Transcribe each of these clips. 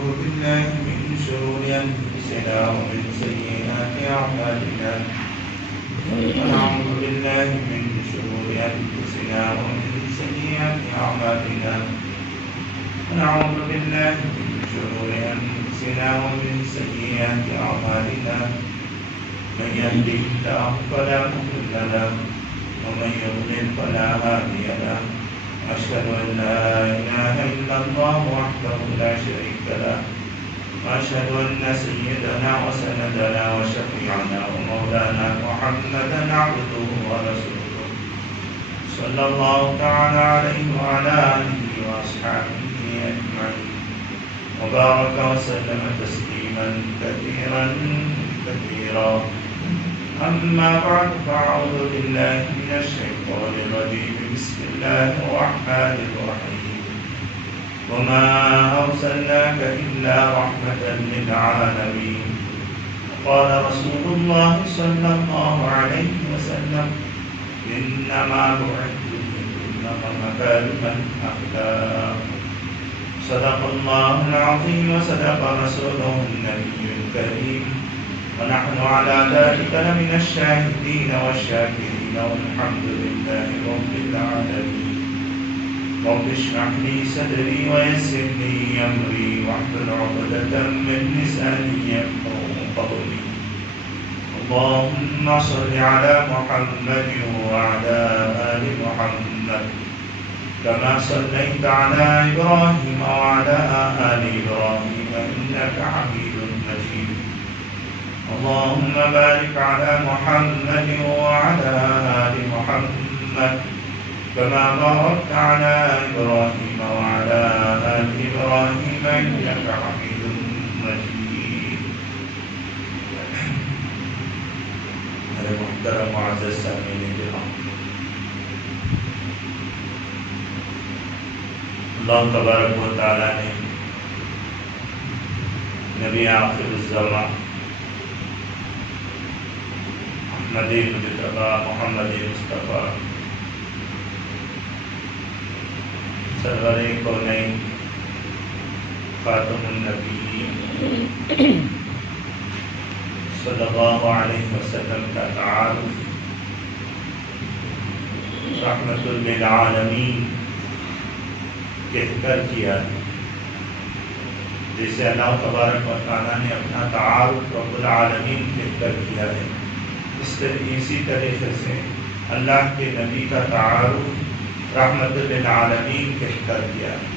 ونعوذ بالله من شرور أنفسنا ومن سيئات أعمالنا ونعوذ بالله من شرور أنفسنا ومن سيئات أعمالنا ونعوذ بالله من شرور أنفسنا ومن سيئات أعمالنا من يهده الله فلا مضل له ومن يضلل فلا هادي له أشهد أن لا إله إلا الله وحده لا شريك له وأشهد أن سيدنا وسندنا وشفيعنا ومولانا محمدا عبده ورسوله صلى الله تعالى عليه وعلى آله وأصحابه أجمعين وبارك وسلم تسليما كثيرا كثيرا. أما بعد فأعوذ بالله من الشيطان الرجيم. بسم الله الرحمن الرحيم. وما أرسلناك إلا رحمة للعالمين. قال رسول الله صلى الله عليه وسلم إنما بعثت لأتمم مكارم الأخلاق. صدق الله العظيم وصدق رسوله النبي الكريم ونحن على ذلك لمن الشاهدين والشاكرين والحمد لله رب العالمين. رب اشرح لي صدري ويسر لي أمري واحلل عقدة من لساني يفقهوا قولي. اللهم صل على محمد وعلى آل محمد كما صليت على إبراهيم وعلى آل إبراهيم إنك حميد مجيد. اللهم بارك على محمد وعلى آل محمد كما باركت على إبراهيم وعلى آل إبراهيم إنك حميد مجيد. میرے محترم معزز سامعین کرام، اللہ تبارک و تعالی نے نبی آخر الزمان احمد مجتبی محمد مصطفیٰ سرور کونین خاتم النبیین صلی اللہ علیہ وسلم کا تعارف رحمت للعالمین کہہ کر کیا ہے، جیسے اللہ تبارک و تعالیٰ نے اپنا تعارف رب العالمین کہہ کر کیا ہے، اسی طریقے سے اللہ کے نبی کا تعارف رحمت للعالمین کہہ کر کیا ہے۔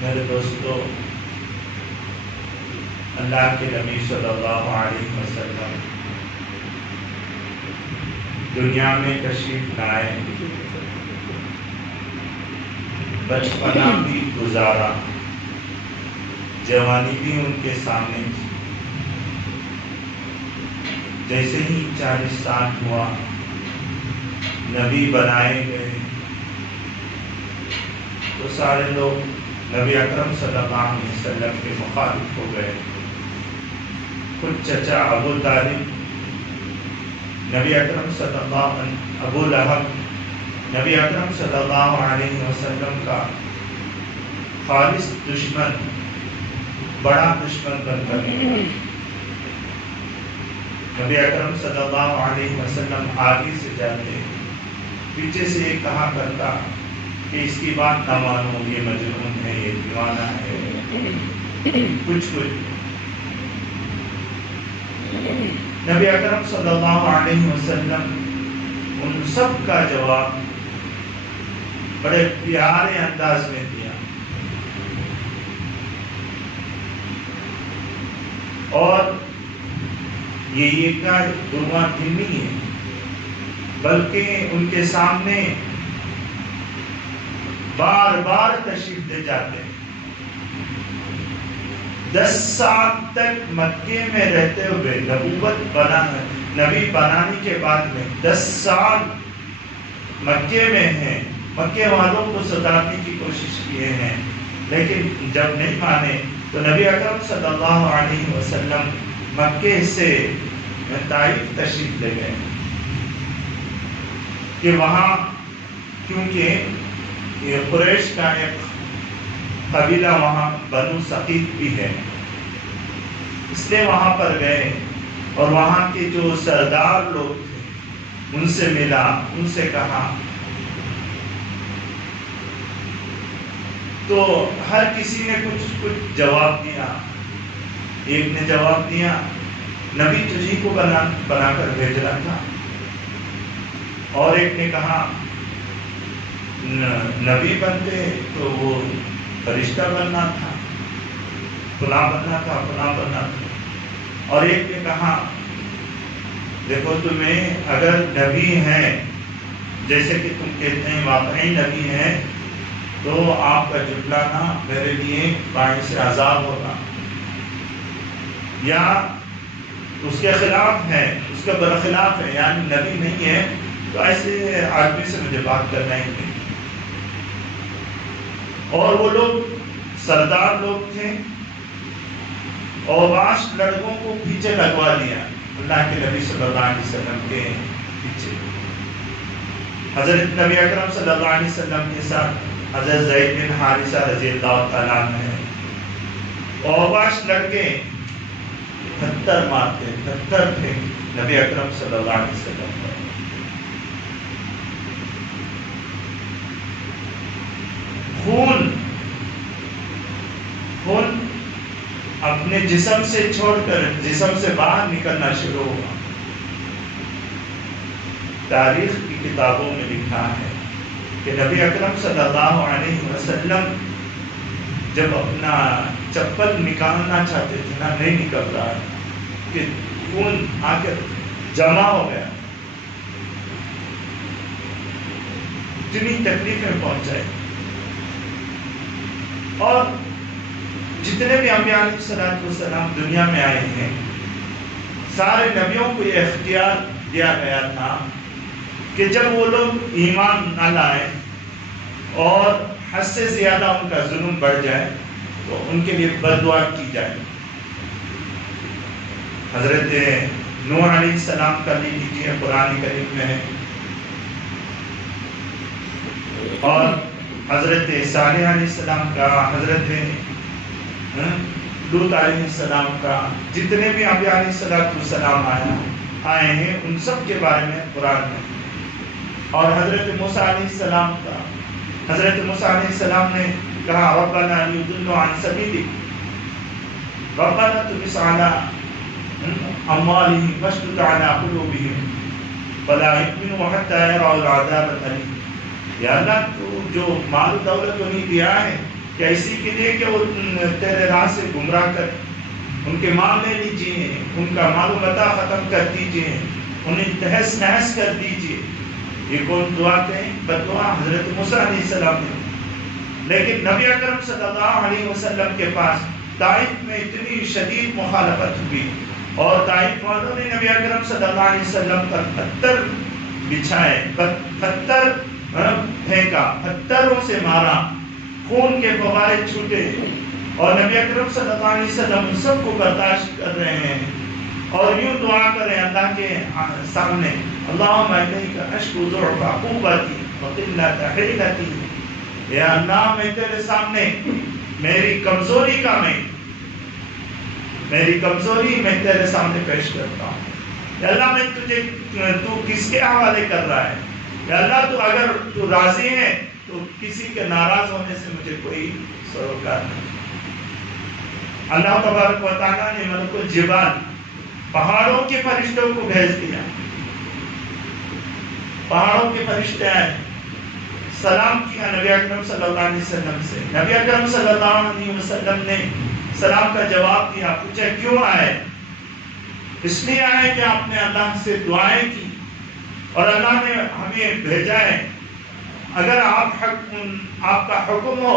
میرے دوستو، اللہ کے نبی صلی اللہ علیہ وسلم دنیا میں تشریف لائے، بچپنا بھی گزارا، جوانی بھی ان کے سامنے تھی۔ جیسے ہی 40 سال ہوا، نبی بنائے گئے تو سارے لوگ نبی اکرم صلی اللہ علیہ وسلم کے مخالف ہو گئے۔ خود چچا ابو طالب، نبی اکرم صلی اللہ علیہ ابو لہب، نبی اکرم صلی اللہ علیہ وسلم کا خالص دشمن، بڑا دشمن بن کر نبی اکرم صلی اللہ علیہ وسلم آگے سے جاتے، پیچھے سے یہ کہا کرتا کہ اس کی بات نہ مانو، یہ مجنون ہے، یہ دیوانہ ہے، کچھ نبی اکرم صلی اللہ علیہ وسلم ان سب کا جواب بڑے پیارے انداز میں دیا، اور یہ کا دعا نہیں ہے، بلکہ ان کے سامنے بار بار تشریف دے جاتے ہیں۔ 10 سال تک مکے میں رہتے ہوئے، نبی بنانے کے بعد میں 10 سال مکے میں ہیں، مکے والوں کو ستانے کی کوشش کیے ہیں، لیکن جب نہیں مانے تو نبی اکرم صلی اللہ علیہ وسلم مکے سے طائف تشریف لے گئے کہ وہاں کیونکہ یہ قریش کا ایک قبیلہ وہاں بنو ثقیف بھی ہے، اس لیے وہاں پر گئے اور وہاں کے جو سردار لوگ تھے ان سے ملا، ان سے کہا، تو ہر کسی نے کچھ جواب دیا۔ ایک نے جواب دیا نبی تجھی کو بنا کر بھیجنا تھا، اور ایک نے کہا نبی بنتے تو وہ فرشتہ بننا تھا، فلاں بننا تھا، فلاں بننا تھا، اور ایک نے کہا دیکھو تمہیں اگر نبی ہیں جیسے کہ تم کہتے ہیں واقعی نبی ہیں تو آپ کا جھٹلانا میرے لیے باعث عذاب ہوگا، یا اس کے خلاف ہے، اس کے برخلاف ہے، یعنی نبی نہیں ہے تو ایسے آدمی سے مجھے بات کرنا ہی نہیں۔ اور وہ لوگ سردار لوگ تھے، اور 5 لڑکوں کو پیچھے لگوا دیا اللہ کے نبی صلی اللہ علیہ وسلم کے پیچھے۔ حضرت نبی اکرم صلی اللہ علیہ وسلم کے ساتھ حضرت زید بن حارثہ رضی اللہ تعالیٰ عنہ ہے، اور 5 لڑکے پتھر مارتے، پتھر تھے نبی اکرم صلی اللہ علیہ وسلم پر۔ خون اپنے جسم سے چھوڑ کر جسم سے باہر نکلنا شروع ہوا۔ تاریخ کی کتابوں میں لکھا ہے کہ نبی اکرم صلی اللہ علیہ وسلم جب اپنا چپل نکالنا چاہتے تھے نا، نہیں نکل رہا کہ خون آ کر جمع ہو گیا، اتنی تکلیفیں پہنچائی۔ اور جتنے بھی انبیاء علیہ السلام دنیا میں آئے ہیں، سارے نبیوں کو یہ اختیار دیا گیا تھا کہ جب وہ لوگ ایمان نہ لائیں اور حد سے زیادہ ان کا ظلم بڑھ جائے تو ان کے لیے بد دعا کی جائے۔ حضرت نوح علیہ السلام کا لے لیجیے، قرآن کریم میں ہے، اور حضرت صالح علیہ السلام کا، حضرت لوط علیہ السلام کا، جتنے بھی انبیاء علیہ السلام آئے ہیں ان سب کے بارے میں قرآن میں۔ اور حضرت موسیٰ علیہ السلام کا، حضرت موسیٰ علیہ السلام نے کہا ربنا لیضلوا عن سبیلک ربنا طمس علی اموالہم واشدد علی قلوبہم فلا یؤمنوا حتی یروا العذاب الألیم۔ یا اللہ تو جو مال و دولت انہیں دیا ہے کیا اسی کے لیے کہ وہ تیرے راہ سے گمراہ کر، ان کے مال لے لیجیے، ان کا مال و متاع ختم کر دیجیے، انہیں تہس نہس کر دیجیے۔ یہ کون دعا کہیں؟ بد دعا حضرت موسیٰ علیہ السلام نے۔ لیکن نبی اکرم صلی اللہ علیہ وسلم کے پاس طائف میں اتنی شدید مخالفت ہوئی، اور طائف والوں نے نبی اکرم صلی اللہ علیہ وسلم پر پتھر بچھائے، پتھر پھینکا، پتھروں سے مارا، خون کے فوارے چھوٹے، اور نبی اکرم صلی اللہ علیہ وسلم ان سب کو برداشت کر رہے ہیں، اور یوں دعا کریں اللہ کے سامنے اللہم الیک اشکو ضعف قوتی وقلت حیلتی، یا اللہ میں تیرے سامنے میری کمزوری میں تیرے سامنے پیش کرتا ہوں۔ یا اللہ میں تجھے تو کس کے حوالے کر رہا ہے؟ یا اللہ تو اگر تو راضی ہے تو کسی کے ناراض ہونے سے مجھے کوئی سروکار نہیں۔ اللہ تبارک و تعالیٰ نے ملک الجبال، پہاڑوں کے فرشتوں کو بھیج دیا، پہاڑوں کے فرشتے آئے، سلام کیا نبی اکرم صلی اللہ علیہ وسلم سے۔ نبی اکرم صلی اللہ علیہ وسلم نے سلام کا جواب دیا، پوچھا کیوں آئے؟ اس لیے آئے کہ آپ نے اللہ سے دعائیں کی اور اللہ نے ہمیں بھیجا ہے، اگر آپ کا حکم ہو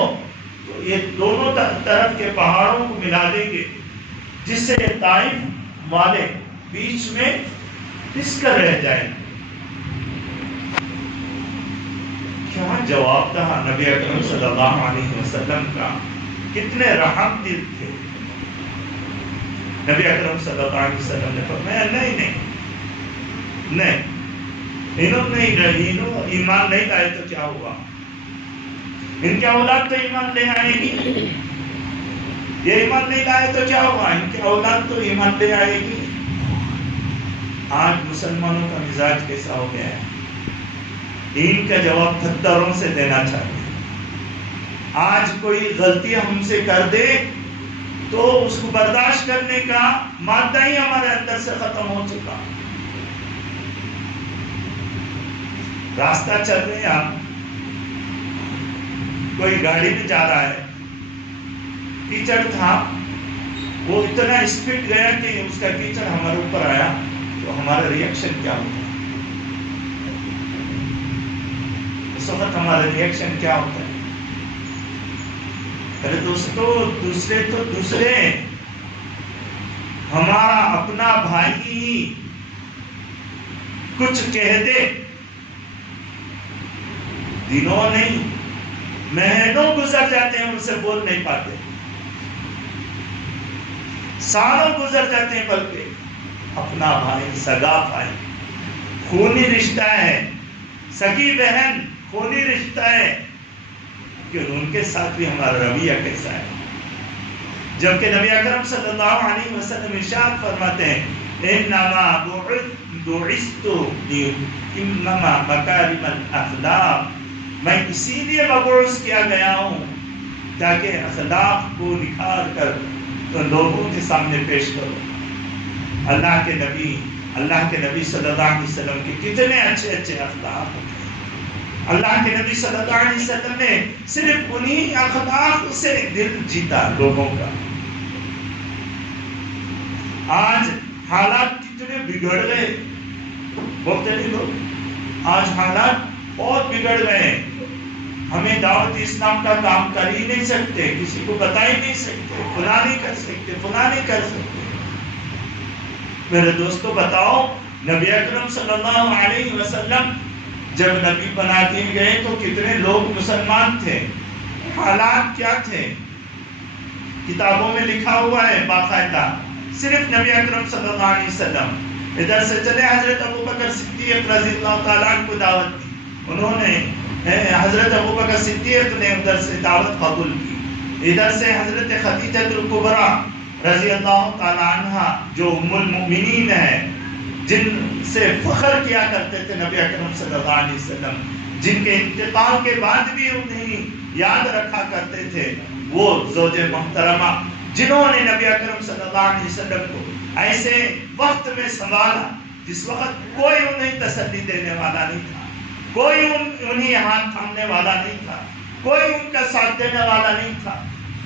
تو یہ دونوں طرف کے پہاڑوں کو ملا دیں گے، جس سے طائف والے بیچ میں پس کر رہ جائیں۔ کیا جواب تھا نبی اکرم صلی اللہ علیہ وسلم کا، کتنے رحم دل تھے۔ نبی اکرم صلی اللہ علیہ وسلم نے فرمایا نہیں، انہوں ایمان نہیں لائے تو کیا ہوا؟ ان کی اولاد تو ایمان لے آئے گی. یہ ایمان نہیں لائے تو کیا ہوا؟ ان کی اولاد تو ایمان لے آئے گی. آج مسلمانوں کا مزاج کیسا ہو گیا ہے؟ دین کا جواب پتھروں سے دینا چاہیے. آج کوئی غلطی ہم سے کر دے تو اس کو برداشت کرنے کا مادہ ہی ہمارے اندر سے ختم ہو چکا. راستہ چل رہے ہیں آپ، کوئی گاڑی میں جا رہا ہے، کیچڑ تھا، وہ اتنا اسپیڈ گیا کہ اس کا کیچڑ ہمارے اوپر آیا تو ہمارا ریئیکشن کیا ہوتا ہے؟ اس وقت ہمارا ریئیکشن کیا ہوتا ہے؟ ارے دوستو، دوسرے ہمارا اپنا بھائی ہی کچھ کہہ دے، دنوں نہیں مہینوں گزر جاتے ہیں ان سے بول نہیں پاتے، سالوں گزر جاتے ہیں، بلکہ اپنا بھائی، سگا بھائی، خونی رشتہ ہے، سگی بہن خونی رشتہ ہے، کہ ان کے ساتھ بھی ہمارا رویہ کیسا ہے؟ جبکہ نبی اکرم صلی اللہ علیہ وسلم ارشاد فرماتے ہیں انما بعثت انما مکارم الاخلاق، میں اسی لیے مبعوث کیا گیا ہوں تاکہ اخلاق کو نکھار کر لوگوں کے سامنے پیش کرو. اللہ کے نبی صلی اللہ علیہ وسلم کے کتنے اچھے اخلاق ہیں. اللہ کے نبی صلی اللہ علیہ وسلم نے صرف انہی اخلاق سے دل جیتا لوگوں کا. آج حالات کتنے بگڑ گئے، بولتے نہیں لوگ، آج حالات بہت بگڑ گئے. ہمیں دعوت اسلام کا کام کر ہی نہیں سکتے، کسی کو بتا ہی نہیں سکتے، فلاں نہیں کر سکتے، فلاں نہیں کر سکتے. میرے دوستو بتاؤ، نبی اکرم صلی اللہ علیہ وسلم جب نبی بنا دیے گئے تو کتنے لوگ مسلمان تھے، حالات کیا تھے؟ کتابوں میں لکھا ہوا ہے باقاعدہ. صرف نبی اکرم صلی اللہ علیہ وسلم ادھر سے چلے، حضرت ابوبکر صدیق رضی اللہ تعالیٰ عنہ کو دعوت دی، انہوں نے حضرت ابوبکر صدیق نے ادھر سے دعوت قبول کی. ادھر سے حضرت خدیجہ الکبریٰ رضی اللہ تعالیٰ عنہ جو ام المؤمنین ہے، جن سے فخر کیا کرتے تھے نبی اکرم صلی اللہ علیہ وسلم، جن کے انتقال کے بعد بھی انہیں یاد رکھا کرتے تھے، وہ زوج محترمہ جنہوں نے نبی اکرم صلی اللہ علیہ وسلم کو ایسے وقت میں سنبھالا جس وقت کوئی انہیں تسلی دینے والا نہیں تھا، کوئی انہیں ہاتھ تھامنے والا نہیں تھا، کوئی ان کا ساتھ دینے والا نہیں تھا.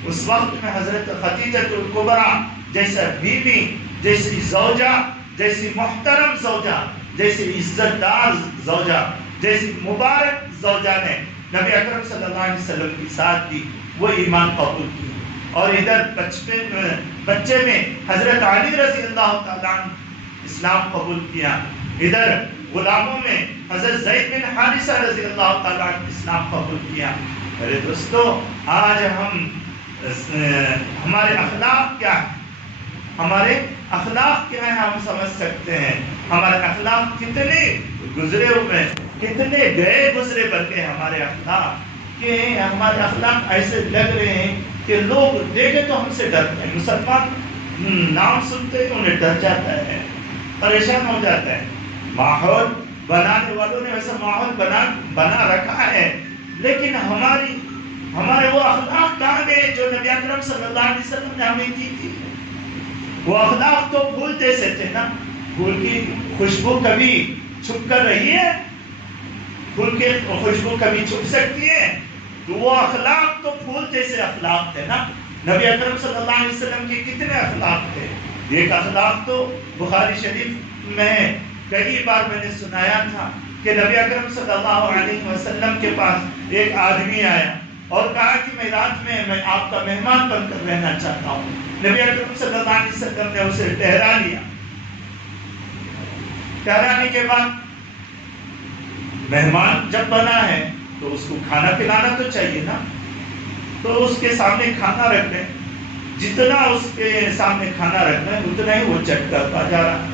اس وقت میں حضرت خدیجہ الکبریٰ جیسا بیوی، جیسی زوجہ، جیسی محترم زوجہ، جیسی عزت دار زوجہ، جیسی مبارک زوجہ نے نبی اکرم صلی اللہ علیہ وسلم کی ساتھ دی، وہ ایمان قبول کی. اور ادھر بچے میں حضرت علی رضی اللہ تعالیٰ عنہ اسلام قبول کیا. ادھر غلاموں میں حضرت زید بن حارثہ رضی اللہ تعالیٰ عنہ اسلام قبول کیا. میرے دوستو، آج ہمارے اخلاق کیا ہے؟ ہمارے اخلاق کیا ہے ہم سمجھ سکتے ہیں. ہمارے اخلاق کتنے گزرے ہوئے، کتنے گئے گزرے، بلکہ ہمارے اخلاق کہ ہمارے اخلاق ایسے لگ رہے ہیں کہ لوگ دیکھے تو ہم سے ڈرتے ہیں. مسلمان نام سنتے ہی انہیں ڈر جاتا ہے، پریشان ہو جاتا ہے. ماحول بنانے والوں نے ایسا ماحول بنا رکھا ہے، لیکن ہمارے وہ اخلاق کہاں گئے جو نبی اکرم صلی اللہ علیہ وسلم نے ہمیں دی تھی؟ وہ اخلاق تو پھول جیسے تھے نا. پھول کی خوشبو کبھی چھپ کر رہی ہے؟ پھول کی خوشبو کبھی چھپ سکتی ہے؟ تو وہ اخلاق تو پھول جیسے اخلاق تھے نا. نبی اکرم صلی اللہ علیہ وسلم کے کتنے اخلاق تھے. ایک اخلاق تو بخاری شریف میں کئی بار میں نے سنایا تھا کہ نبی اکرم صلی اللہ علیہ وسلم کے پاس ایک آدمی آیا اور کہا کہ میں رات میں آپ کا مہمان بن کر رہنا چاہتا ہوں. نبی اکرم صلی اللہ علیہ وسلم نے اسے ٹھہرا لیا. ٹھہرانے کے بعد مہمان جب بنا ہے تو اس کو کھانا پلانا تو چاہیے نا. تو اس کے سامنے کھانا رکھ لیں، جتنا اس کے سامنے کھانا رکھنا ہے اتنا ہی وہ چٹ کرتا جا رہا.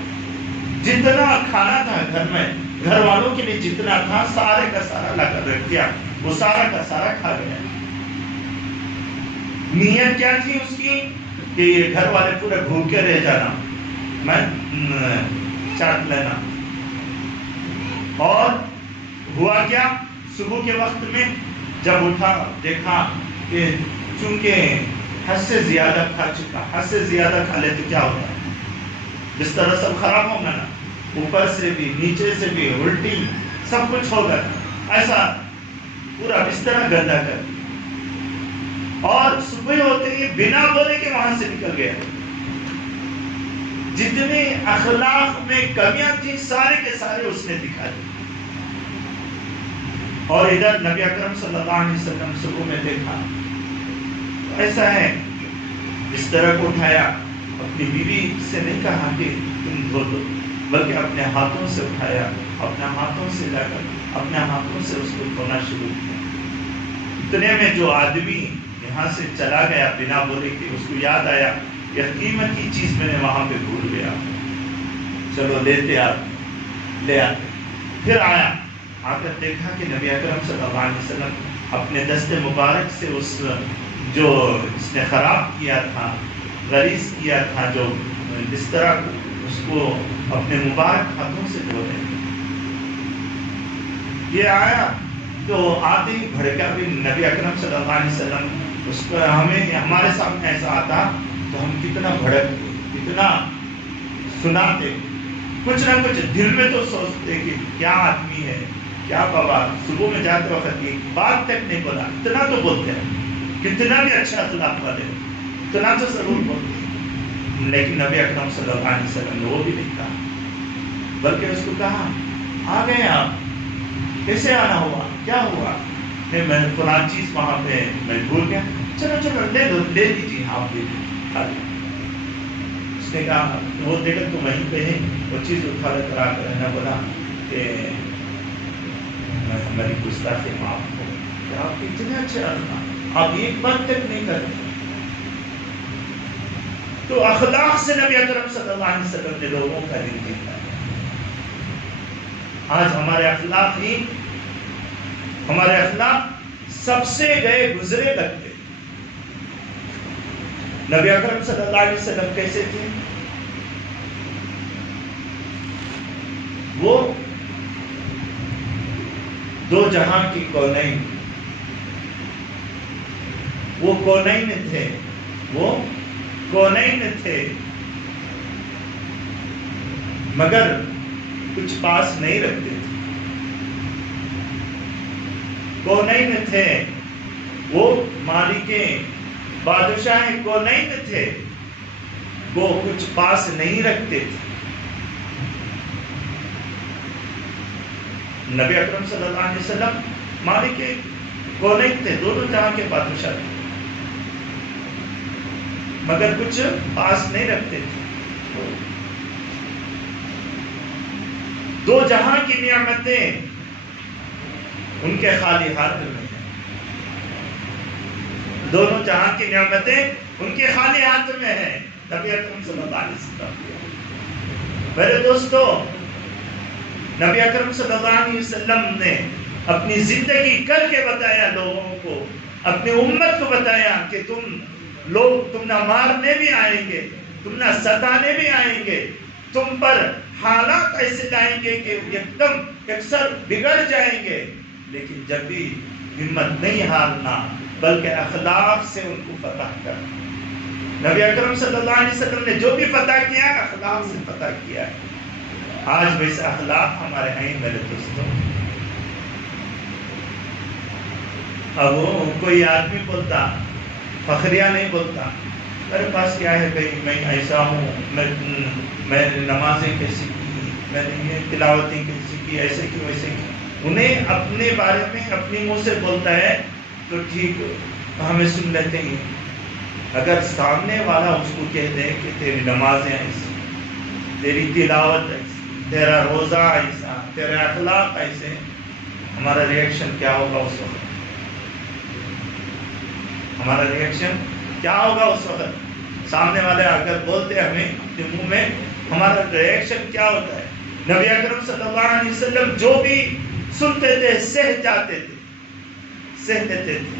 جتنا کھانا تھا گھر میں گھر والوں کے لیے جتنا تھا سارے کا سارا لا کر رکھ دیا، وہ سارا کا سارا کھا گیا۔ نیت کیا تھی اس کی کہ یہ گھر والے پورے بھوکے رہ جانا، میں چاٹ لینا۔ اور ہوا کیا، صبح کے وقت میں جب اٹھا دیکھا کہ چونکہ حد سے زیادہ کھا چکا، حد سے زیادہ کھا لے تو کیا ہوتا ہے، بستر سب خراب ہوگا نا، اوپر سے بھی نیچے سے بھی الٹی سب کچھ ہوگا، ایسا پورا بستر گندا کر دیا۔ اور صبح ہوتے ہی بنا بولے کے وہاں سے نکل گیا۔ جتنے اخلاق میں کمیاں تھیں سارے کے سارے اس نے دکھا دی۔ اور ادھر نبی اکرم صلی اللہ علیہ وسلم صبح میں دیکھا ایسا ہے، بستر کو اٹھایا، اپنی بیوی سے نہیں کہا کہ تم دھو دو، بلکہ اپنے ہاتھوں سے اٹھایا، اپنے ہاتھوں سے لا کر اپنے ہاتھوں سے اس کو دھونا شروع کیا۔ اتنے میں جو آدمی یہاں سے چلا گیا بنا بولے کہ اس کو یاد آیا یہ قیمتی چیز میں نے وہاں پہ بھول گیا، چلو لیتے آپ لے آتے۔ پھر آیا، آ کر دیکھا کہ نبی اکرم صلی اللہ علیہ وسلم اپنے دست مبارک سے اس جو اس نے خراب کیا تھا، غلیظ کیا تھا جو بستر، اس کو اپنے مبارک ہاتھوں سے دھو رہے ہیں۔ یہ آیا تو آتے ہی بھڑکا بھی نبی اکرم صلی اللہ علیہ وسلم، اس کو ہمیں ہمارے سامنے ایسا آتا تو ہم کتنا بھڑکتے، کتنا سناتے، کچھ نہ کچھ دل میں تو سوچتے کہ کیا آدمی ہے، کیا بابا، صبح میں جاتے وقت ایک بات تک نہیں بولا، اتنا تو بولتے ہیں، کتنا بھی اچھا اخلاق والے اتنا تو ضرور بولتے ہیں۔ لیکن نبی اکرم صلی اللہ علیہ وسلم نے وہ بھی نہیں کہا، بلکہ اس کو کہا آ گئے آپ، کیسے آنا ہوا، کیا ہوا؟ نہیں میں فلاں چیز وہاں پہ میں بھول گیا، چلو چلو لے لو، لے لیجیے آپ، لے لیجیے۔ اس نے کہا وہ دیکھا تو وہیں پہ ہے، وہ چیز اٹھا کر آ کر نے بولا کہ ہماری گستاخی معاف ہو، کہ آپ اتنے اچھے آدمی، آپ ایک بات تک نہیں کرتے۔ تو اخلاق سے نبی اکرم صلی اللہ علیہ وسلم نے لوگوں کا دل جیتا ہے۔ آج ہمارے اخلاق سب سے گئے گزرے لگتے۔ نبی اکرم صلی اللہ علیہ وسلم کیسے تھے؟ وہ دو جہاں کی کونین، وہ کونین تھے، وہ کونین تھے، مگر کچھ پاس نہیں رکھتے تھے۔ کونین تھے، وہ مالک بادشاہ کونین تھے، وہ کچھ پاس نہیں رکھتے تھے۔ نبی اکرم صلی اللہ علیہ وسلم مالک کونین تھے، دونوں جہاں کے بادشاہ تھے، مگر کچھ پاس نہیں رکھتے تھے۔ دو جہاں کی نعمتیں ان کے خالی ہاتھ میں ہیں، دونوں جہاں کی نعمتیں ان کے خالی ہاتھ میں ہیں۔ نبی اکرم صلی اللہ علیہ وسلم، میرے دوستو، نبی اکرم صلی اللہ علیہ وسلم نے اپنی زندگی کر کے بتایا لوگوں کو، اپنی امت کو بتایا کہ تم نہ مارنے بھی آئیں گے، تم نہ ستانے بھی آئیں گے، تم پر حالات ایسے لائیں گے کہ ایک دم اکثر بگڑ جائیں گے، لیکن جب بھی ہمت نہیں ہارنا، بلکہ اخلاق سے ان کو فتح کرنا۔ نبی اکرم صلی اللہ علیہ وسلم نے جو بھی فتح کیا اخلاق سے فتح کیا ہے۔ آج ویسے اخلاق ہمارے ہیں میرے دوستوں۔ اب کوئی آدمی بولتا، فخریہ نہیں بولتا، میرے پاس کیا ہے بھائی، میں ایسا ہوں، میں نمازیں کیسی کی، میں نے یہ تلاوتیں کیسی کی، ایسے کی ویسے کی۔ انہیں اپنے بارے میں اپنی منہ سے بولتا ہے تو ٹھیک، ہمیں سن لیتے ہیں۔ اگر سامنے والا اس کو کہہ دے کہ تیری نمازیں ایسی، تیری تلاوت ایسی، تیرا روزہ ایسا، تیرے اخلاق ایسے، ہمارا ریئیکشن کیا ہوگا اس وقت؟ ہمارا ریئیکشن کیا ہوگا اس وقت؟ سامنے والے اگر بولتے ہمیں اپنے منہ میں، ہمارا ریئیکشن کیا ہوتا ہے؟ نبی اکرم صلی اللہ علیہ وسلم جو بھی سنتے تھے سہ جاتے تھے، سہ دیتے تھے.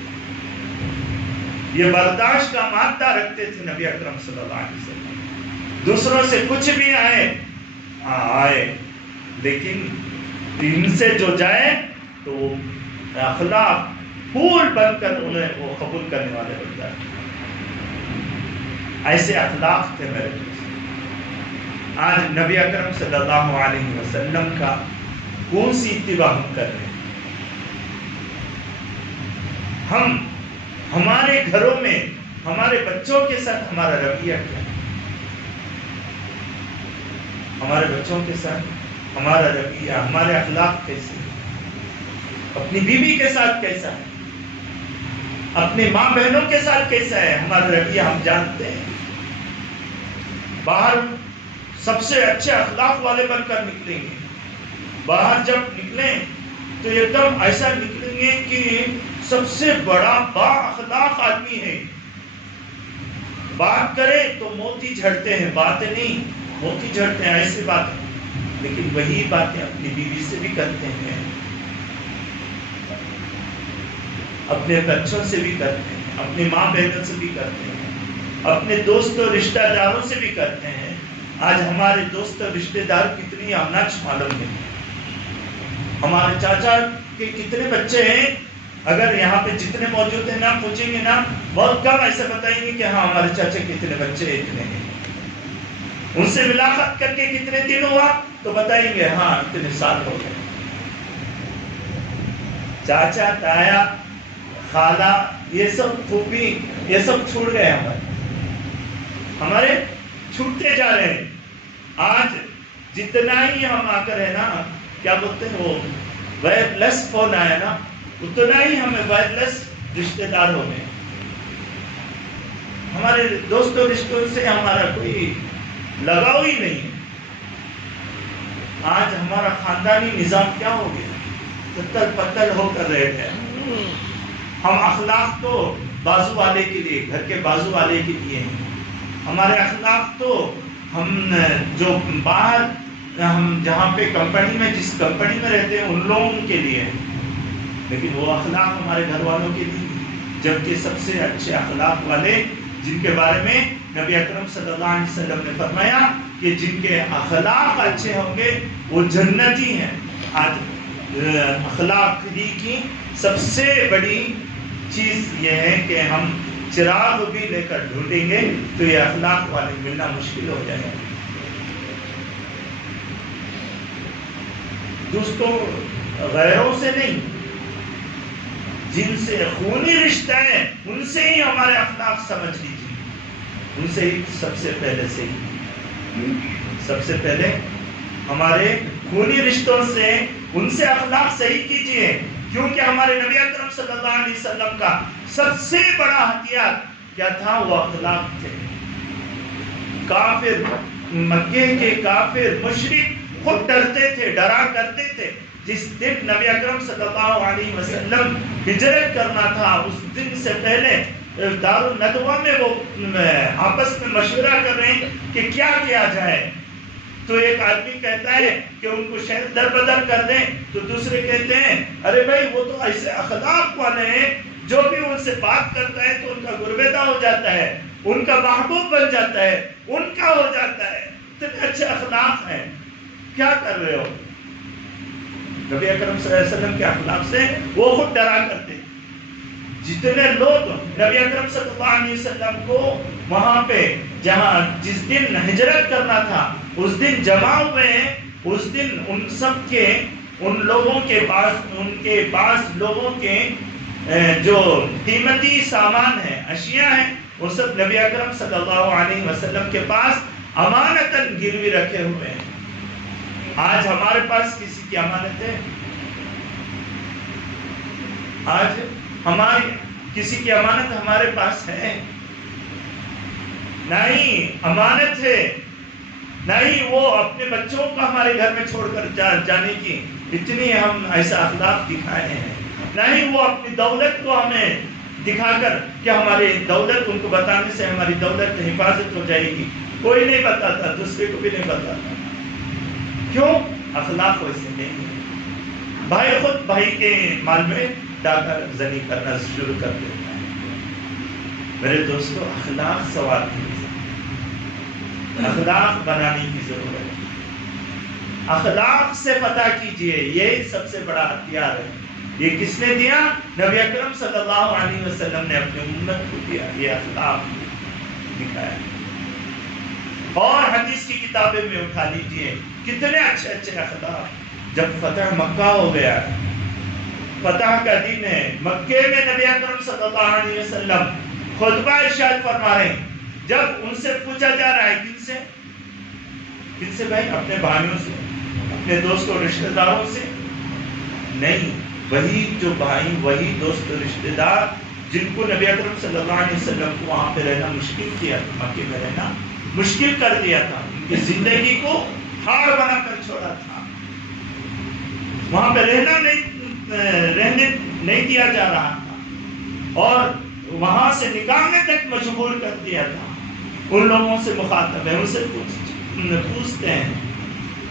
یہ برداشت کا مادہ رکھتے تھے نبی اکرم صلی اللہ علیہ وسلم. دوسروں سے کچھ بھی آئے لیکن ان سے جو جائے تو وہ اخلاق پھول بن کر انہیں وہ قبول کرنے والے بن جائے. ایسے اخلاق تھے میرے دوست. آج نبی اکرم صلی اللہ علیہ وسلم کا کون سی اتباع ہم کر رہے ہیں؟ ہم ہمارے گھروں میں ہمارے بچوں کے ساتھ ہمارا رویہ کیا ہے؟ ہمارے بچوں کے ساتھ ہمارا رویہ، ہمارے اخلاق کیسے ہیں؟ اپنی بیوی کے ساتھ کیسا ہے؟ اپنی ماں بہنوں کے ساتھ کیسا ہے ہمارا رویہ؟ ہم جانتے ہیں. باہر سب سے اچھے اخلاق والے بن کر نکلیں گے. باہر جب نکلیں تو ایک دم ایسا نکلیں گے کہ سب سے بڑا با اخلاق آدمی ہے. بات کرے تو موتی جھڑتے ہیں، باتیں نہیں موتی جھڑتے ہیں، ایسی بات. لیکن وہی باتیں اپنی بیوی سے بھی کرتے ہیں، اپنے بچوں سے بھی کرتے ہیں، اپنی ماں بہنوں سے بھی کرتے ہیں، اپنے دوست و رشتہ داروں سے بھی کرتے ہیں. آج ہمارے دوست اور رشتہ دار کتنی امناچ معلوم ہے. ہمارے چاچا کے کتنے بچے ہیں؟ اگر یہاں پہ جتنے موجود ہیں نا پوچھیں گے نا، بہت کم ایسے بتائیں گے کہ ہاں ہمارے چاچا کتنے بچے اتنے ہیں. ان سے ملاقات کر کے کتنے دن ہوا تو بتائیں گے ہاں اتنے سال ہو گئے. چاچا تایا خالہ یہ سب پھوپھی یہ سب چھوٹ گئے ہمارے چھوٹتے جا رہے ہیں. آج جتنا ہی ہم آ کر ہے نا کیا بولتے ہیں وہ وائرلیس فون آیا نا، اتنا ہی ہمیں وائرلیس رشتے دار ہو گئے. ہمارے دوستوں رشتوں سے ہمارا کوئی لگاؤ ہی نہیں. آج ہمارا خاندانی نظام کیا ہو گیا؟ تتل پتل ہو کر رہے ہیں. ہم اخلاق تو بازو والے کے لیے، گھر کے بازو والے کے لیے ہیں. ہمارے اخلاق تو ہم جو باہر ہم جہاں پہ کمپنی میں جس کمپنی میں رہتے ہیں ان لوگوں کے لیے، لیکن وہ اخلاق ہمارے گھر والوں کے لیے. جبکہ سب سے اچھے اخلاق والے جن کے بارے میں نبی اکرم صلی اللہ علیہ وسلم نے فرمایا کہ جن کے اخلاق اچھے ہوں گے وہ جنتی ہیں. آج اخلاق کی سب سے بڑی چیز یہ ہے کہ ہم چراغ بھی لے کر ڈھونڈیں گے تو یہ اخلاق والے ملنا مشکل ہو جائے گا. دوستوں غیروں سے نہیں، جن سے خونی رشتہ ہے ان سے ہی ہمارے اخلاق سمجھ لیجیے. ان سے ہی سب سے پہلے ہمارے خونی رشتوں سے ان سے اخلاق صحیح کیجیے. کیونکہ ہمارے نبی اکرم صلی اللہ علیہ وسلم کا سب سے بڑا ہتھیار کیا تھا؟ وہ اخلاق تھے. کافر، مکے کے کافر مشرک خود ڈرتے تھے، ڈرا کرتے تھے. جس دن نبی اکرم صلی اللہ علیہ وسلم ہجرت کرنا تھا اس دن سے پہلے دار الندوہ میں وہ آپس میں مشورہ کر رہے ہیں کہ کیا کیا جائے. تو ایک آدمی کہتا ہے کہ ان کو شہر در بدر کر دیں، تو دوسرے کہتے ہیں ارے بھائی وہ تو ایسے اخلاق والے ہیں جو بھی ان سے بات کرتا ہے تو ان کا گرویدہ ہو جاتا ہے، ان کا محبوب بن جاتا ہے، ان کا ہو جاتا ہے. اتنے اچھے اخلاق ہیں، کیا کر رہے ہو؟ نبی اکرم صلی اللہ علیہ وسلم کے اخلاق سے وہ خود ڈرا کرتے. جتنے لوگ نبی اکرم صلی اللہ علیہ وسلم کو وہاں پہ جہاں جس دن ہجرت کرنا تھا اس دن جمع ہوئے ہیں، اس دن ان سب کے ان لوگوں کے پاس لوگوں کے جو قیمتی سامان ہے، اشیاء ہیں، وہ سب نبی اکرم صلی اللہ علیہ وسلم کے پاس امانتاً گروی رکھے ہوئے ہیں. آج ہمارے پاس کسی کی امانت ہے؟ آج ہماری کسی کی امانت ہمارے پاس ہے؟ نہیں امانت ہے، نہیں وہ اپنے بچوں کو ہمارے گھر میں چھوڑ کر جانے کی اتنی ہم ایسا اخلاق دکھائے ہیں. نہیں وہ اپنی دولت کو ہمیں دکھا کر کہ ہماری دولت، ان کو بتانے سے ہماری دولت حفاظت ہو جائے گی. کوئی نہیں بتاتا، دوسرے کو بھی نہیں بتاتا. کیوں؟ اخلاق ویسے نہیں ہے. بھائی خود بھائی کے مال میں ڈاکہ زنی کرنا شروع کر دیتا ہے. میرے دوستو اخلاق سوال نہیں، اخلاق بنانے کی ضرورت ہے. اخلاق سے پتہ کیجئے، یہ سب سے بڑا ہتھیار ہے. یہ کس نے دیا؟ نبی اکرم صلی اللہ علیہ وسلم نے اپنی امت کو دیا. یہ اخلاق دکھایا. اور حدیث کی کتابیں میں اٹھا لیجئے کتنے اچھے اچھے اخلاق. جب فتح مکہ ہو گیا، فتح کا دن ہے، مکے میں نبی اکرم صلی اللہ علیہ وسلم خطبہ ارشاد فرما رہے ہیں. جب ان سے پوچھا جا رہا ہے کن سے بھائی؟ اپنے بھائیوں سے، اپنے دوست و رشتہ داروں سے نہیں. وہی جو بھائی، وہی دوست و رشتہ دار جن کو نبی اکرم صلی اللہ علیہ وسلم کو وہاں پہ رہنا مشکل کیا تھا، مکے میں رہنا مشکل کر دیا تھا، ان کی زندگی کو ہار بنا کر چھوڑا تھا. وہاں پہ رہنے نہیں دیا جا رہا تھا اور وہاں سے نکالنے تک مجبور کر دیا تھا. ان لوگوں سے مخاطب ہے، ان سے پوچھتے ہیں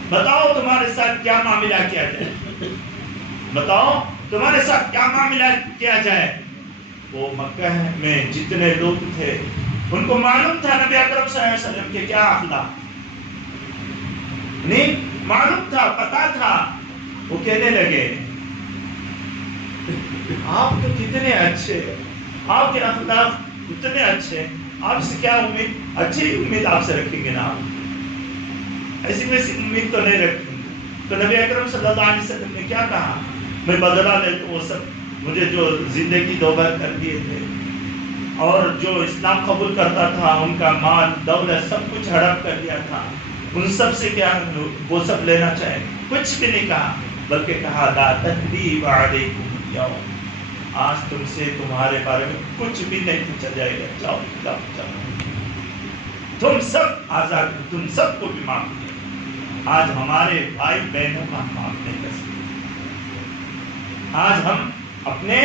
بتاؤ تمہارے ساتھ کیا معاملہ کیا جائے، بتاؤ تمہارے ساتھ کیا معاملہ کیا جائے. وہ مکہ میں جتنے لوگ تھے ان کو معلوم تھا نبی اکرم صلی اللہ علیہ وسلم کے کیا اخلاق، نہیں معلوم تھا، پتا تھا. وہ کہنے لگے آپ تو کتنے اچھے، آپ کے اخلاق اتنے اچھے، آپ سے کیا امید؟ اچھی امید آپ سے رکھیں گے نا، ایسی ویسی امید تو نہیں رکھیں گے. تو نبی اکرم صلی اللہ علیہ وسلم نے کیا کہا؟ میں بدلہ لیتا ہوں وہ سب مجھے جو زندگی دوبھر کر دیے تھے اور جو اسلام قبول کرتا تھا ان کا مال دولت سب کچھ ہڑپ کر دیا تھا، ان سب سے کیا وہ سب لینا چاہے. کچھ بھی نہیں کہا، بلکہ کہا لا تثریب علیکم اليوم، آج تم سے تمہارے بارے میں کچھ بھی نہیں پوچھا جائے گا. جاؤ جاؤ جاؤ، تم سب آزاد، تم سب کو بھی معاف کیا. آج ہمارے بھائی بہنوں کا معاف نہیں کر سکتے. آج ہم اپنے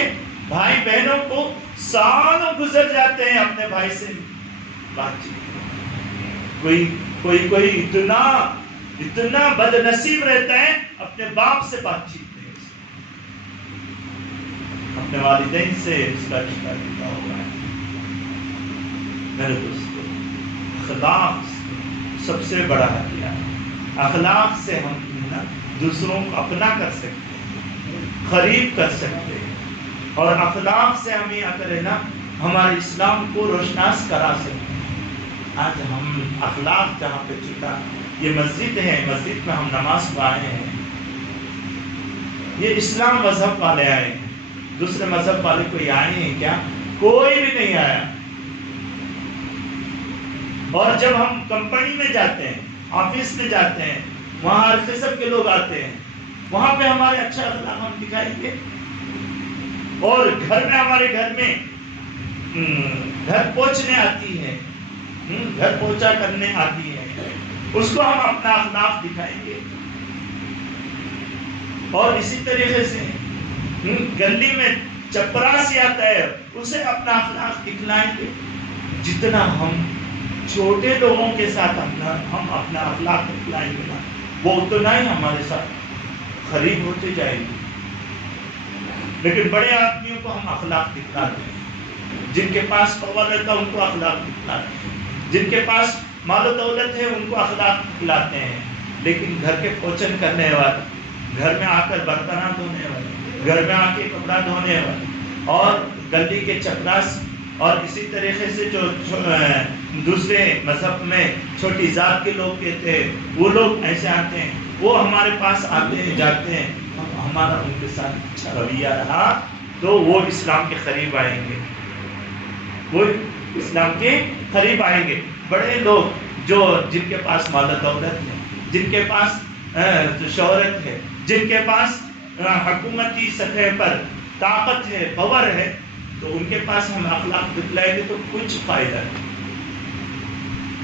بھائی بہنوں کو سالوں گزر جاتے ہیں اپنے بھائی سے بات چیت. کوئی اتنا بد نصیب رہتا ہے اپنے باپ سے بات چیت نہیں، اپنے والدین سے اس کا رشتہ ٹوٹا ہوا ہے. میرے دوستو اخلاق سب سے بڑا ہتھیار. اخلاق سے ہم دوسروں کو اپنا کر سکتے ہیں، قریب کر سکتے ہیں، اور اخلاق سے ہم یہ کرے نا ہمارے اسلام کو روشناس کرا سکتے ہیں. آج ہم اخلاق جہاں پہ چھوٹا، یہ مسجد ہے، مسجد میں ہم نماز کو آئے ہیں، یہ اسلام مذہب والے آئے ہیں، دوسرے مذہب والے کوئی آئے ہیں کیا؟ کوئی بھی نہیں آیا. اور جب ہم کمپنی میں جاتے ہیں، آفس میں جاتے ہیں، وہاں ہر قسم کے لوگ آتے ہیں، وہاں پہ ہمارے اچھا اخلاق ہم دکھائیں گے. اور گھر میں ہمارے گھر میں گھر پہنچنے آتی ہے، گھر پہنچا کرنے آتی ہے، اس کو ہم اپنا اخلاق دکھائیں گے. اور اسی طریقے سے گلی میں چپراسی آتا ہے، اسے اپنا اخلاق دکھلائیں گے. جتنا ہم چھوٹے لوگوں کے ساتھ ہم اپنا اخلاق دکھلائیں گے نا، وہ اتنا ہی ہمارے ساتھ قریب ہوتے جائیں گے. لیکن بڑے آدمیوں کو ہم اخلاق دکھلاتے ہیں، جن کے پاس پاور رہتا ہے ان کو اخلاق دکھلاتے ہیں، جن کے پاس مال و دولت ہے ان کو اخلاق دکھلاتے ہیں. لیکن گھر کے پوچھن کرنے والے، گھر میں آ کر برتن دھونے والے، گھر میں آ کے کپڑا دھونے والے، اور گلی کے چپراس، اور اسی طریقے سے جو دوسرے مذہب میں چھوٹی ذات کے لوگ کہتے ہیں، وہ لوگ ایسے آتے ہیں، وہ ہمارے پاس آتے ہیں جاتے ہیں. ہمارا ان کے ساتھ اچھا رویہ رہا تو وہ اسلام کے قریب آئیں گے، وہ اسلام کے قریب آئیں گے. بڑے لوگ جن کے پاس مال و دولت ہے، جن کے پاس شہرت ہے، جن کے پاس حکومتی سطح پر طاقت ہے، پاور ہے، تو ان کے پاس ہم اخلاق دکھلائیں گے تو کچھ فائدہ نہیں.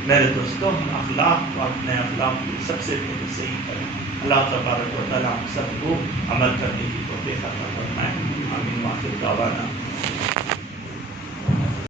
میرے دوستوں ہم اخلاق کو، اپنے اخلاق کو سب سے پہلے صحیح کریں. اللہ تبارک و تعالیٰ ہم سب کو عمل کرنے کی توفیق عطا فرمائے. آمین. واخر دعوانا